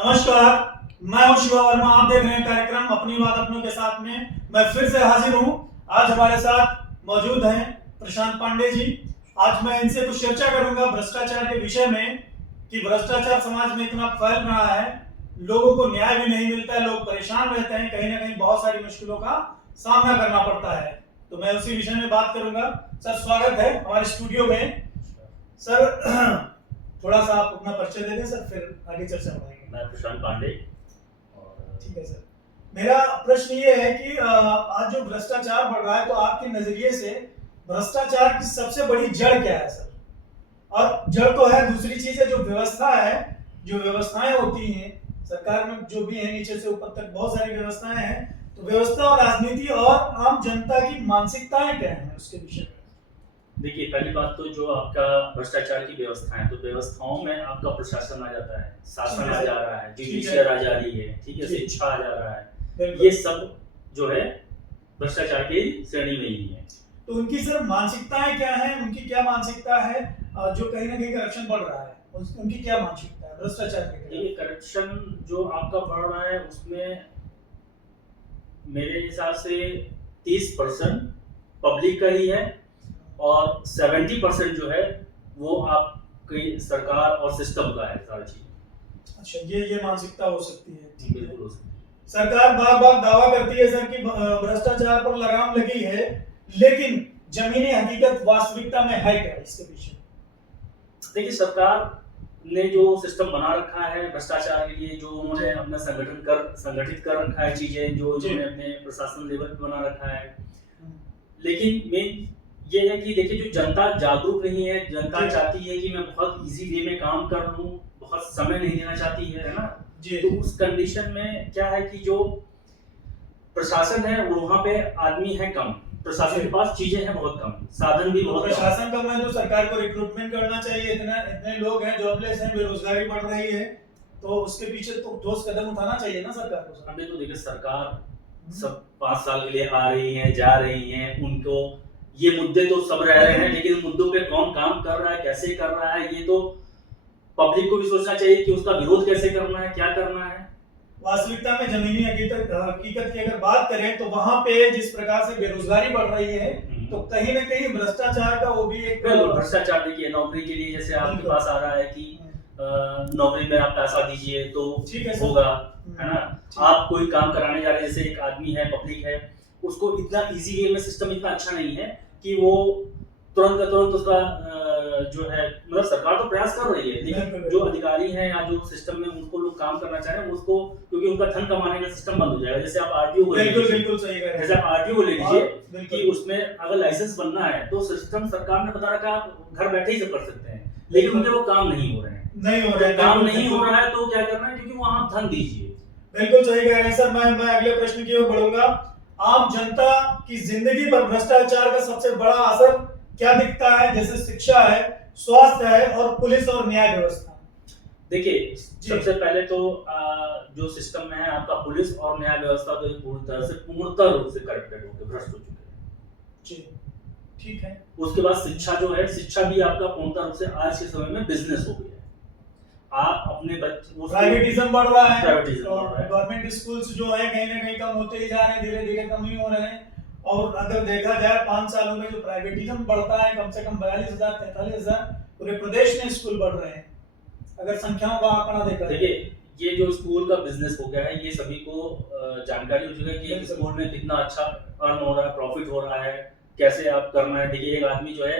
नमस्कार, मैं हूं शिवा वर्मा। आप देख रहे हैं कार्यक्रम अपनी बात अपनों के साथ में। मैं फिर से हाजिर हूं। आज हमारे साथ मौजूद हैं प्रशांत पांडे जी। आज मैं इनसे कुछ चर्चा करूंगा भ्रष्टाचार के विषय में कि भ्रष्टाचार समाज में इतना फैल रहा है, लोगों को न्याय भी नहीं मिलता है, लोग परेशान रहते हैं, कहीं ना कहीं बहुत सारी मुश्किलों का सामना करना पड़ता है। तो मैं उसी विषय में बात करूंगा। सर, स्वागत है हमारे स्टूडियो में। सर, थोड़ा सा आप अपना परिचय दे दें सर, फिर आगे चर्चा बढ़ाएंगे। मैं प्रशांत पांडे। ठीक है सर। मेरा प्रश्न ये है कि आज जो भ्रष्टाचार बढ़ रहा है, तो आपके नजरिए से भ्रष्टाचार की सबसे बड़ी जड़ क्या है सर? और जड़ तो है, दूसरी चीज है जो व्यवस्था है, जो व्यवस्थाएं होती हैं सरकार में, जो भी है नीचे से ऊपर तक बहुत सारी व्यवस्थाएं हैं। तो व्यवस्था और राजनीति और आम जनता की मानसिकताएं क्या है उसके विषय में? देखिए, पहली बात तो जो आपका भ्रष्टाचार की व्यवस्था है, तो व्यवस्थाओं में आपका प्रशासन आ जाता है, शासन आ जा रहा है, जुडिशियल आ जा रही है, ठीक है, शिक्षा आ जा रहा है, ये सब जो है भ्रष्टाचार की श्रेणी में ही है। तो उनकी सर मानसिकताएं क्या हैं? उनकी क्या मानसिकता है जो कहीं ना कहीं करप्शन बढ़ रहा है, उनकी क्या मानसिकता है भ्रष्टाचार के? ये करप्शन जो आपका बढ़ रहा है, उसमें मेरे हिसाब से 30% पब्लिक का ही है और 70% जो है वो आपकी सरकार और सिस्टम का है सारी चीज। अच्छा, ये मानसिकता हो सकती है। बिल्कुल हो सकती है। सरकार बार बार दावा करती है सर कि भ्रष्टाचार पर लगाम लगी है, लेकिन जमीनी हकीकत वास्तविकता में है क्या इसके पीछे? देखिए, सरकार ने जो सिस्टम बना रखा है भ्रष्टाचार के लिए, जो उन्होंने अपना संगठित कर रखा है चीजें, जो उन्होंने अपने प्रशासन लेवल पे बना रखा है, लेकिन मेन ये है कि देखिए, जो जनता जागरूक नहीं है, जनता चाहती है कि मैं बहुत इजी वे में काम कर लूं, बहुत समय नहीं देना चाहती है ना। तो उस कंडीशन में क्या है कि जो प्रशासन है वहां पे आदमी है कम, प्रशासन के पास चीजें हैं बहुत कम, साधन भी बहुत कम। प्रशासन कम है तो सरकार को रिक्रूटमेंट करना चाहिए। इतने लोग हैं, जॉबलेस हैं, बेरोजगारी बढ़ रही है, तो उसके पीछे तो ठोस कदम उठाना चाहिए ना सरकार को। हमने तो देखिए, सरकार सब 5 साल के लिए आ रही है, जा रही है, उनको ये मुद्दे तो सब रह रहे हैं, लेकिन मुद्दों पे कौन काम कर रहा है, कैसे कर रहा है, ये तो पब्लिक को भी सोचना चाहिए कि उसका विरोध कैसे करना है, क्या करना है। वास्तविकता में जमीनी हकीकत की अगर बात करें तो वहां पे जिस प्रकार से बेरोजगारी बढ़ रही है, तो कहीं ना कहीं भ्रष्टाचार का वो भी एक भ्रष्टाचार। देखिए, नौकरी के लिए जैसे आपके पास आ रहा है कि नौकरी में आप पैसा दीजिए तो होगा, है ना। आप कोई काम कराने जा रहे हैं, जैसे एक आदमी है, पब्लिक है, उसको इतना इजी वे में सिस्टम इतना अच्छा नहीं है कि वो तुरंत का तुरंत उसका जो है, मतलब सरकार तो प्रयास कर रही है, लेकिन जो अधिकारी हैं या जो सिस्टम में उनको लोग काम करना चाह रहे हैं, उसको क्योंकि उनका धन कमाने का सिस्टम बंद हो जाएगा। जैसे आप आरटीओ को ले लीजिए, जैसे आप आरटीओ को ले लीजिए कि उसमें अगर लाइसेंस बनना है तो सिस्टम सरकार ने बता रखा है आप घर बैठे ही सब कर सकते हैं, लेकिन उनके वो काम नहीं हो रहे हैं। काम नहीं हो रहा है तो क्या करना है, क्योंकि वहां आप धन दीजिए। बिल्कुल सही कह रहे हैं सर। मैं अगले प्रश्न की ओर बढ़ूंगा। आम जनता की जिंदगी पर भ्रष्टाचार का सबसे बड़ा असर क्या दिखता है? जैसे शिक्षा है, स्वास्थ्य है और पुलिस और न्याय व्यवस्था। देखिए, सबसे पहले तो जो सिस्टम में है आपका पुलिस और न्याय व्यवस्था, तो पूर्णतः रूप से करप्टेड हो गए, भ्रष्ट हो चुके हैं। जी, ठीक है। उसके बाद शिक्षा जो है, शिक्षा भी आपका पूर्णतः रूप से आज के समय में बिजनेस हो गया है। आप अपने बच्चे, प्राइवेटिज्म बढ़ रहा है, और गवर्नमेंट स्कूल्स जो है कहीं ना कहीं कम होते ही जा रहे हैं, धीरे धीरे कम ही हो रहे हैं। और अगर देखा जाए 5 सालों में जो प्राइवेटिज्म बढ़ता है, कम से कम 42,000 43,000 पूरे प्रदेश में स्कूल बढ़ रहे हैं, अगर संख्याओं का आंकड़ा देखा। देखिए, ये जो स्कूल का बिजनेस हो गया है, ये सभी को जानकारी हो चुकी है कि स्कूल में कितना अच्छा अर्न हो रहा है, प्रॉफिट हो रहा है, कैसे आप करना है। देखिए, एक आदमी जो है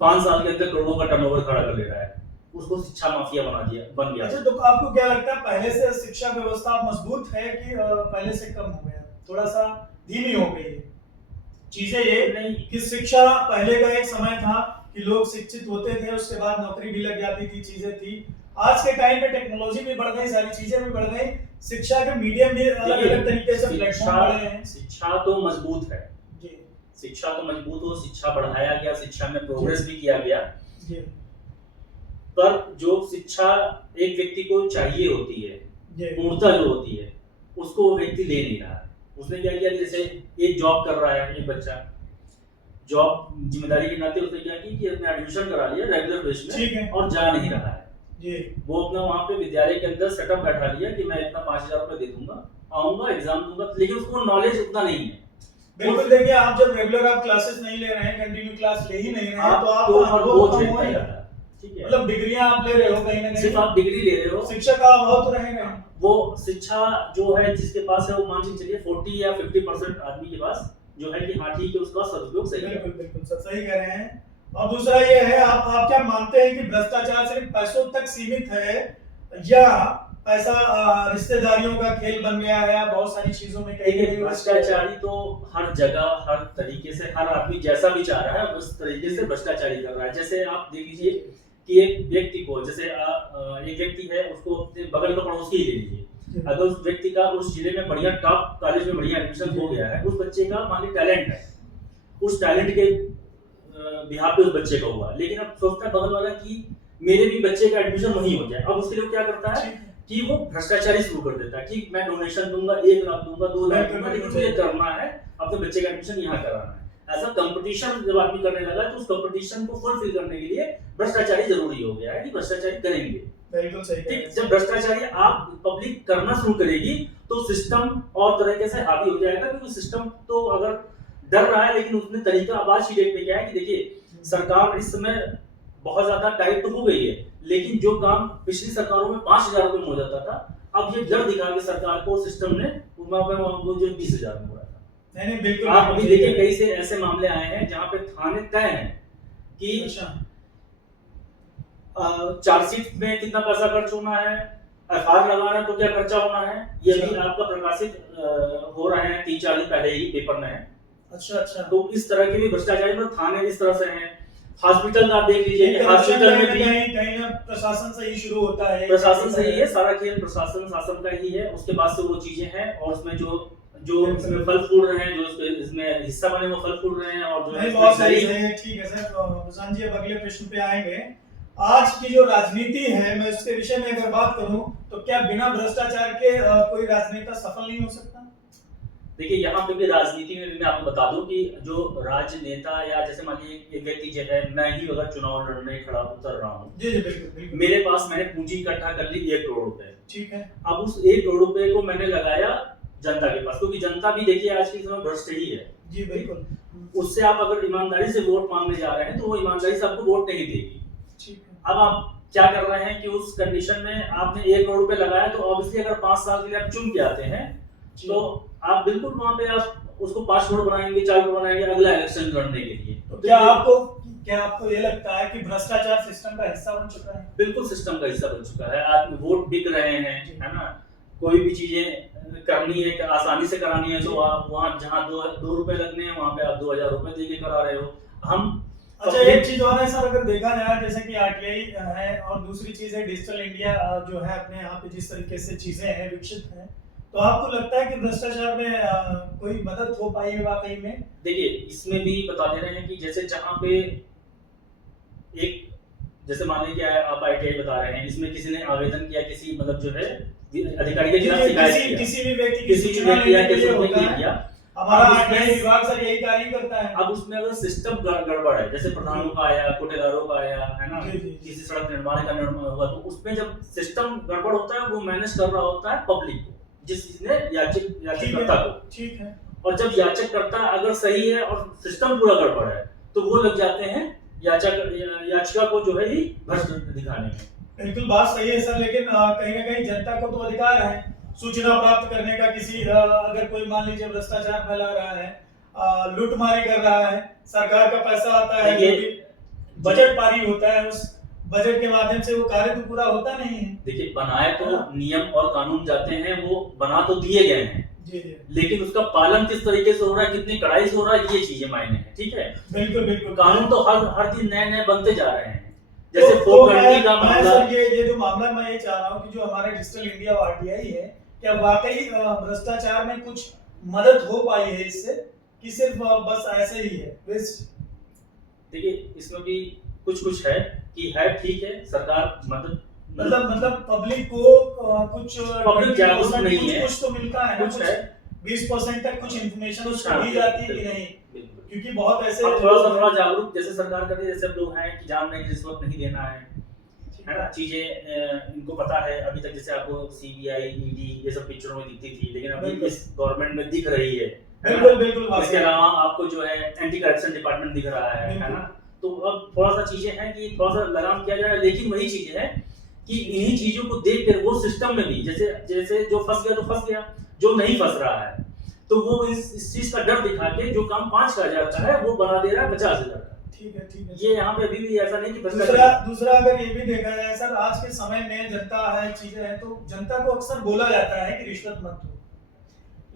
5 साल के अंदर करोड़ों का टर्नओवर खड़ा कर ले रहा है, उसको शिक्षा माफिया बन गया। अच्छा, तो आपको क्या लगता है, पहले से शिक्षा व्यवस्था मजबूत है कि पहले से कम हो गया, थोड़ा सा धीमी हो गई है चीजें? ये नहीं कि शिक्षा पहले का एक समय था कि लोग शिक्षित होते थे, उसके बाद नौकरी भी लग जाती थी, चीजें थी। आज के टाइम पे टेक्नोलॉजी भी बढ़ गई, सारी चीजें भी बढ़ गई, शिक्षा के मीडियम भी अलग अलग तरीके से प्लेटफॉर्म बढ़े हैं। शिक्षा तो मजबूत है जी, शिक्षा तो मजबूत हो, शिक्षा बढ़ाया गया, शिक्षा में प्रोग्रेस भी किया गया जी। पर जो शिक्षा एक व्यक्ति को चाहिए होती है, पूर्णता जो होती है, उसको वो व्यक्ति ले नहीं रहा है। उसने क्या किया, जैसे एक जॉब कर रहा है, एक बच्चा जॉब जिम्मेदारी के नाते उसने क्या की कि अपने एडमिशन करा लिया रेगुलर बेस में और जा नहीं रहा है। जी वो अपना वहाँ पे विद्यालय के अंदर सेटअप बैठा लिया कि मैं इतना 5,000 रुपए दे दूंगा, आऊंगा एग्जाम दूंगा, लेकिन उसको नॉलेज उतना नहीं है। बिल्कुल। देखिए, आप जब रेगुलर आप क्लासेस नहीं ले रहे हैं, कंटिन्यू क्लास ले ही नहीं रहे हैं, तो आपका अनुभव बोझ कम रहता हुआ ही। है, ठीक है, मतलब डिग्रियां आप ले रहे हो कहीं ना कहीं, सिर्फ आप डिग्री ले रहे हो, शिक्षा का अभाव तो रहेगा। वो शिक्षा जो है जिसके पास है वो मान के चलिए 40 या 50% आदमी के पास जो है कि हाँ ठीक है उसका सदुपयोग सही है। बिल्कुल बिल्कुल सब सही कह रहे हैं। और दूसरा ये है, आप क्या मानते हैं कि भ्रष्टाचार सिर्फ पैसों तक सीमित है, या पैसा रिश्तेदारियों का खेल बन गया है, या बहुत सारी चीजों में कहीं देखिए भ्रष्टाचारी तो हर जगह हर तरीके से हर आदमी जैसा भी चाह रहा है उस तरीके से भ्रष्टाचारी कर रहा है। जैसे आप देख लीजिए कि एक व्यक्ति को, जैसे एक व्यक्ति है उसको अपने बगल का पड़ोसी ही ले लीजिए, अगर उस व्यक्ति का उस जिले में बढ़िया टॉप कॉलेज में बढ़िया एडमिशन हो गया है, उस बच्चे का मान ली टैलेंट है, उस टैलेंट के बिहार पे उस बच्चे का हुआ, लेकिन अब सोचता है बगल वाला कि मेरे भी बच्चे का एडमिशन वहीं हो जाए। अब उसके लिए क्या करता है कि वो भ्रष्टाचारी शुरू कर देता है कि मैं डोनेशन दूंगा, 1 लाख दूंगा, 2 लाख दूंगा, लेकिन मुझे करना है अपने बच्चे का एडमिशन यहाँ कराना है। ऐसा कंपटीशन जब आदमी करने लगा है तो उस कंपटीशन को फुलफिल करने के लिए भ्रष्टाचारी जरूरी हो गया है कि भ्रष्टाचारी करेंगे। बिल्कुल सही कह रहे हैं। जब भ्रष्टाचारी आप पब्लिक करना शुरू करेगी तो सिस्टम और तरीके से हावी हो जाएगा, क्योंकि सिस्टम तो अगर डर रहा है, लेकिन उसने तरीका आज की डेट में क्या है कि देखिए सरकार इस समय बहुत ज्यादा टाइट तो हो गई है, लेकिन जो काम पिछली सरकारों में 5,000 रुपए में हो जाता था, अब ये डर दिखा के सरकार को सिस्टम ने वो जो 20,000 में हो रहा था। नहीं बिल्कुल। आप अभी देखिए कई से ऐसे मामले आए हैं जहां पे थाने तय है कि चार्जशीट में कितना पैसा खर्च होना है, एफआईआर लगाना तो क्या खर्चा होना है, ये भी आपका प्रकाशित हो रहे हैं 3-4 दिन पहले ही पेपर में है। अच्छा। तो इस तरह के भी भ्रष्टाचारी में थाने इस तरह से हैं। हॉस्पिटल आप देख लीजिए कि हॉस्पिटल में भी कहीं ना प्रशासन से ही शुरू होता है, प्रशासन से ही है, सारा खेल प्रशासन शासन का ही है। उसके बाद से वो चीजें हैं और उसमें जो इसमें फल फूल रहे हैं, जो इसमें हिस्सा बने वो फल फूल रहे हैं, और जो नहीं बहुत सही है। ठीक है सर, प्रशांत जी अब अगले प्रश्न पे आएंगे। आज की जो राजनीति है, मैं उसके विषय में अगर बात करूं तो क्या बिना भ्रष्टाचार के कोई राजनेता सफल नहीं हो सकता? देखिए यहाँ पे भी राजनीति में भी मैं आपको बता दूं कि जो राजनेता या जैसे मान लीजिए एक व्यक्ति जो है, मैं ही अगर चुनाव लड़ने खड़ा उतर रहा हूँ, जी बिल्कुल, मेरे पास मैंने पूंजी इकट्ठा कर ली 1 करोड़ रुपए, ठीक है। अब उस 1 करोड़ रुपए को मैंने लगाया जनता के पास, क्योंकि जनता भी देखिए आज के समय भ्रष्ट ही है। जी बिल्कुल। उससे आप अगर ईमानदारी से वोट मांगने जा रहे हैं तो वो ईमानदारी से आपको वोट नहीं देगी। ठीक है। अब आप क्या कर रहे हैं कि उस कंडीशन में आपने 1 करोड़ रुपए लगाया, तो ऑब्वियसली अगर 5 साल के लिए आप चुन के आते हैं तो आप बिल्कुल वहां पे आप उसको 5 करोड़ बनाएंगे, 4 करोड़ बनाएंगे अगला इलेक्शन लड़ने के लिए। तो क्या आपको ये लगता है कि भ्रष्टाचार सिस्टम का हिस्सा बन चुका है? बिल्कुल सिस्टम का हिस्सा बन चुका है। आप वोट बिक रहे हैं, है ना, कोई भी चीजें करनी है आसानी से करानी है तो आप वहाँ जहाँ 2 रुपए लगने हैं वहाँ पे आप 2,000 रुपए दे के करा रहे हो। हम अच्छा, एक चीज और है सर, अगर देखा जाए जैसे कि आरटीआई है और दूसरी चीज है डिजिटल इंडिया जो है अपने यहाँ पे जिस तरीके से चीजें हैं विकसित हैं, तो आपको लगता है कि भ्रष्टाचार में कोई मदद हो पाई है वाकई में? देखिए इसमें भी बता दे रहे हैं कि जैसे जहाँ पे एक जैसे मान लीजिए आप आईटीआई बता रहे हैं, इसमें किसी ने आवेदन किया, किसी मतलब जो है अधिकारी के खिलाफ शिकायत किया, किसी भी व्यक्ति किया, हमारा आईटीआई विभाग सर यही कार्य करता है। अब उसमें अगर सिस्टम गड़बड़ है, जैसे प्रधानों का आया, कोटेदारों का आया, है ना, किसी सड़क निर्माण का निर्माण हुआ, तो उसमें जब सिस्टम गड़बड़ होता है वो मैनेज कर रहा होता है पब्लिक को, जिसने याचककर्ता को, ठीक है। और जब याचककर्ता अगर सही है और सिस्टम पूरा गड़बड़ है तो वो लग जाते हैं याचिका को जो है ही भ्रष्ट दिखाने में। बिल्कुल बात सही है सर, लेकिन कहीं ना कहीं जनता को तो अधिकार है सूचना प्राप्त करने का। किसी अगर कोई मान लीजिए भ्रष्टाचार फैला रहा है, लूटमारी कर रहा है, सरकार का पैसा आता है, बजट पारित होता है, उस बजट के माध्यम से वो कार्य तो पूरा होता नहीं है। देखिए बनाए तो नियम और कानून जाते हैं, वो बना तो दिए गए हैं, लेकिन उसका पालन किस तरीके से हो रहा है, कितनी कड़ाई से हो रहा है, ये चीजें मायने हैं। ठीक है, बिल्कुल कानून तो हर दिन नए बनते जा रहे हैं। जैसे फोकर्टी का मामला, ये जो मामला मैं ये चाह रहा हूँ कि जो हमारा डिजिटल इंडिया और आरटीआई है, क्या वाकई भ्रष्टाचार में कुछ मदद हो पाई है इससे, कि सिर्फ बस ऐसे ही है? देखिए इसमें भी कुछ है कि है, ठीक है, सरकार मतलब पब्लिक को कुछ पब्लिक जागरूक नहीं है, कुछ तो मिलता है, कुछ है 20% तक कुछ इन्फॉर्मेशन उसको दी जाती है कि नहीं, क्योंकि बहुत ऐसे थोड़ा जागरूक जैसे सरकार करती है, जैसे लोग हैं कि जान नहीं रिश्वत नहीं देना है, है ना चीजें इनको पता है। अभी तक जैसे आपको सीबीआई, ईडी ये सब पिक्चरों में दिखती थी, लेकिन अभी इस गवर्नमेंट में दिख रही है ना? बिल्कुल बिल्कुल। इसके अलावा आपको जो है एंटी करप्शन डिपार्टमेंट दिख रहा है ना? तो अब थोड़ा सा चीजें हैं कि थोड़ा सा लगाम किया जाए, लेकिन वही चीजें हैं कि इन्हीं चीजों को देख कर वो सिस्टम में भी जैसे जैसे जो फंस गया तो फंस गया, जो नहीं फंस रहा है तो वो इस चीज का डर दिखा के जो काम 5 का जाता है वो बना दे रहा है 50,000 का। ठीक है। ये यहाँ पे अभी भी ऐसा नहीं कि दूसरा अगर ये भी देखा जाए सर, आज के समय में जनता है, चीजें हैं, तो जनता को अक्सर बोला जाता है कि रिश्वत मत दो,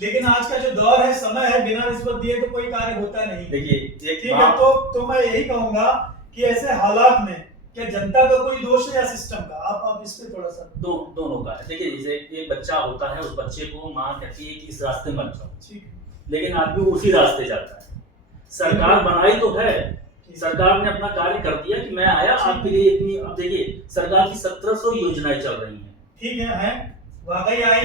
लेकिन आज का जो दौर है, समय है, बिना रिश्वत दिए तो कोई कार्य होता नहीं। देखिए ठीक है, तो मैं यही कहूंगा कि ऐसे हालात में क्या जनता का कोई दोष है या सिस्टम का? आप इस पे थोड़ा सा दोनों का है। देखिए जैसे एक बच्चा होता है, उस बच्चे को माँ कहती है कि इस रास्ते मत जाओ, ठीक है, लेकिन आदमी उसी रास्ते जाता है। सरकार बनाई तो है, सरकार ने अपना कार्य कर दिया कि मैं आया आपके लिए इतनी। अब देखिए सरकार की 1700 योजनाएं चल रही हैं, ठीक है वाकई आई,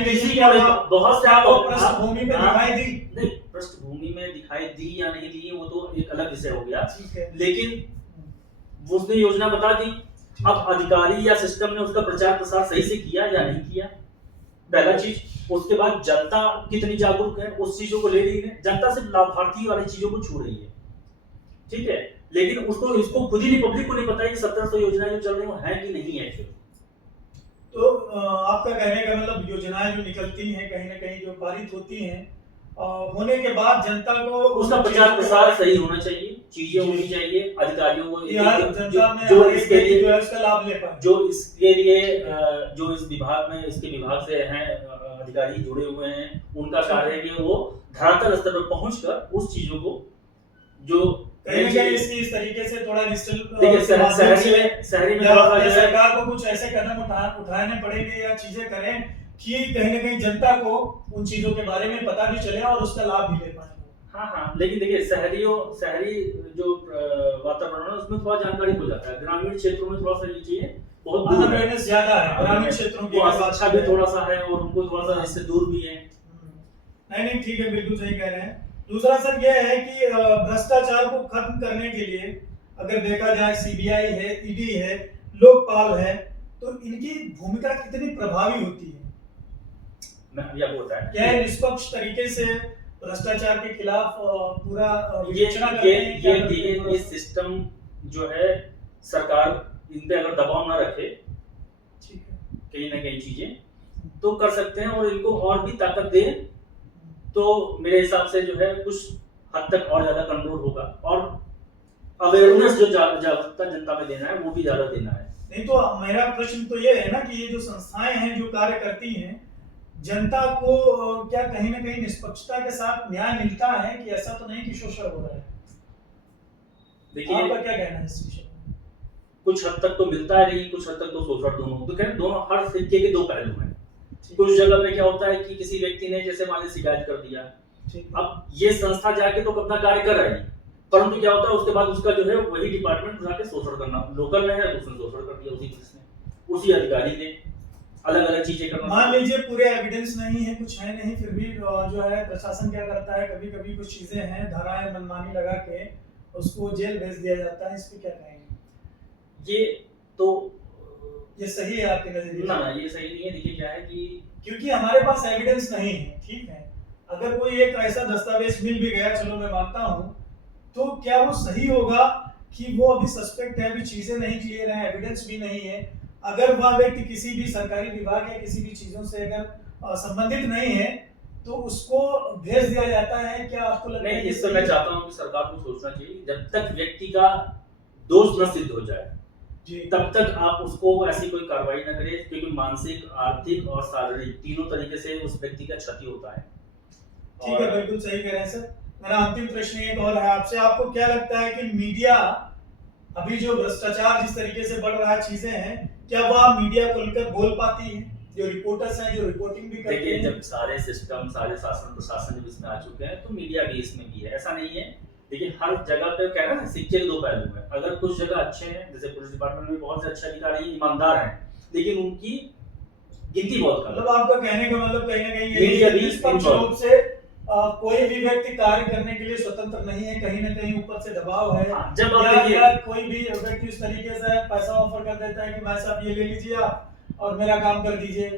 बहुत से आपको पृष्ठभूमि में दिखाई दी नहीं, पृष्ठभूमि में दिखाई दी या नहीं दी वो तो एक अलग विषय हो गया, लेकिन उसने योजना बता दी। अब अधिकारी या सिस्टम ने उसका प्रचार प्रसार सही से किया या नहीं किया, पहला चीज। उसके बाद जनता कितनी जागरूक है, उस चीजों को ले रही है, जनता सिर्फ लाभार्थी वाली चीजों को छू रही है, ठीक है, लेकिन इसको खुद ही नहीं, पब्लिक को नहीं पता है कि 1700 योजनाएं जो चल रही है कि नहीं है। तो आपका कहने का मतलब योजनाएं जो निकलती हैं कहीं ना कहीं जो पारित होती हैं, होने के बाद जनता को उसका प्रचार प्रसार सही होना चाहिए, चीजें होनी चाहिए, अधिकारियों को जो इसके लिए जो है उसका लाभ ले पाए, जो इसके लिए जो इस विभाग में इसके विभाग से हैं अधिकारी जुड़े हुए हैं, उनका कार्य है कि वो धरातल स्तर पर पहुंचकर उस चीजों को जो इस तरीके से थोड़ा शहरी में सरकार को कुछ ऐसे कदम उठाने पड़ेंगे या चीजें करें कि कहीं ना कहीं जनता को उन चीजों के बारे में पता भी चले और उसका लाभ भी ले पाए। हाँ, लेकिन देखिए शहरी जो वातावरण है उसमें थोड़ा जानकारी हो जाता है, ग्रामीण क्षेत्रों में थोड़ा सा ये चीजें बहुत अवेयरनेस ज्यादा है, ग्रामीण क्षेत्रों की अच्छा भी थोड़ा सा है और उनको थोड़ा सा इससे दूर भी है। नहीं ठीक है, बिल्कुल सही कह रहे हैं। दूसरा सर ये है कि भ्रष्टाचार को खत्म करने के लिए अगर देखा जाए सीबीआई है, ईडी है, लोकपाल है, तो इनकी भूमिका कितनी प्रभावी होती है? क्या निष्पक्ष तरीके से भ्रष्टाचार के खिलाफ पूरा ये सिस्टम जो है, सरकार इन पे अगर दबाव ना रखे, ठीक है, कहीं ना कहीं चीजें तो कर सकते हैं और इनको और भी ताकत दे तो मेरे हिसाब से जो है कुछ हद तक और ज्यादा कंट्रोल होगा और अवेयरनेस जो जागरूकता जनता में देना है वो भी ज्यादा देना है। नहीं तो मेरा प्रश्न तो ये है ना कि ये जो संस्थाएं हैं जो कार्य करती हैं, जनता को क्या कहीं ना कहीं निष्पक्षता के साथ न्याय मिलता है कि ऐसा तो नहीं कि शोषण हो रहा है? देखिए आपका क्या कहना है इस विषय में? कुछ हद तक तो मिलता है, लेकिन कुछ हद तक तो शोषण दोनों हर सिक्के के दो पहलू हैं। कुछ जगह पे क्या होता है कि किसी व्यक्ति ने जैसे मान लीजिए शिकायत कर दिया, अब ये संस्था जाके तो अपना कार्य कर रही है, परंतु क्या होता है उसके बाद उसका जो है वही डिपार्टमेंट जाके शोषण करना, लोकल में है तो उसने शोषण कर दिया, उसी पुलिस ने, उसी अधिकारी ने अलग अलग चीजें करना। मान लीजिए पूरे एविडेंस नहीं है, कुछ है नहीं, फिर भी जो है प्रशासन क्या करता है, कभी कभी कुछ चीजें हैं धाराएं मनमानी लगा के उसको जेल भेज दिया जाता है, इस पे क्या कहेंगे? ये तो ये सही है आपके नजरिए? ना ये सही नहीं है। देखिए क्या है कि क्योंकि हमारे पास एविडेंस नहीं है, ठीक है, अगर कोई एक ऐसा दस्तावेज मिल भी गया, चलो मैं मानता हूँ, तो क्या वो सही होगा कि वो अभी सस्पेक्ट है, अभी चीजें नहीं क्लियर है, एविडेंस भी नहीं है, अगर वह व्यक्ति किसी भी सरकारी विभाग या किसी भी चीजों से अगर संबंधित नहीं है तो उसको भेज दिया जाता है? क्या आपको लगता है? नहीं, इस पर मैं चाहता हूँ कि सरकार को सोचना चाहिए, जब तक व्यक्ति का दोष न सिद्ध हो जाए तब तक आप उसको ऐसी कोई कार्रवाई न करें, क्योंकि मानसिक, आर्थिक और शारीरिक तीनों तरीके से उस व्यक्ति का क्षति होता है। ठीक है, बिल्कुल सही कह रहे हैं सर। मेरा अंतिम प्रश्न एक और है आपसे, आपको क्या लगता है कि मीडिया अभी जो भ्रष्टाचार जिस तरीके से बढ़ रहा है, चीजें हैं, क्या वह मीडिया खुलकर बोल पाती है? जो रिपोर्टर्स हैं जो रिपोर्टिंग भी करते हैं, जब सारे सिस्टम, सारे शासन प्रशासन जब इसमें आ चुके हैं तो मीडिया भी इसमें भी है, ऐसा नहीं है। लेकिन हर जगह पे क्या है ना, सिक्के के दो पहलू हैं। अगर कुछ जगह अच्छे हैं, जैसे पुलिस डिपार्टमेंट में बहुत से अच्छे अधिकारी ईमानदार हैं, लेकिन उनकी गिनती बहुत कम है। मतलब आपका कहने का मतलब कहीं ना कहीं मीडिया भी निष्पक्ष रूप से कोई भी व्यक्ति कार्य करने के लिए स्वतंत्र नहीं है, कहीं ना कहीं ऊपर से दबाव है। हाँ, जब आप या देखिए कोई भी व्यक्ति उस तरीके से पैसा ऑफर कर देता है कि भाई साहब ये ले लीजिए आप और मेरा काम कर दीजिए,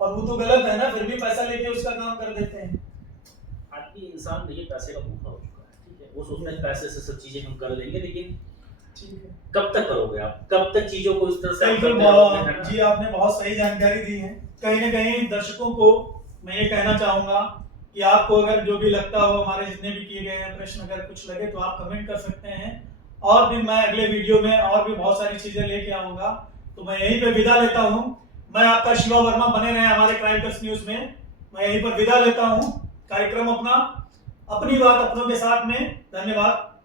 और वो तो गलत है ना, फिर भी पैसा लेके उसका काम कर देते हैं। आदमी इंसान देखिए पैसे का भूखा हो चुका है, ठीक है, वो सोचता है पैसे से सब चीजें हम कर लेंगे, लेकिन ठीक है, कब तक करोगे आप, कब तक चीजों को इस तरह से आप बिल्कुल करते रहोगे, है ना? जी आपने बहुत सही जानकारी दी है। कहीं ना कहीं दर्शकों को मैं ये कहना चाहूंगा कि आपको अगर जो भी लगता हो, हमारे जितने भी किए गए हैं प्रश्न अगर कुछ लगे तो आप कमेंट कर सकते हैं, और भी मैं अगले वीडियो में और भी बहुत सारी चीजें लेके आऊंगा। तो मैं यहीं पे विदा लेता हूं। मैं आपका शिवा वर्मा, बने रहे हमारे क्राइम कट्स न्यूज में। मैं यहीं पर विदा लेता हूं। कार्यक्रम अपना अपनी बात अपनों के साथ में। धन्यवाद।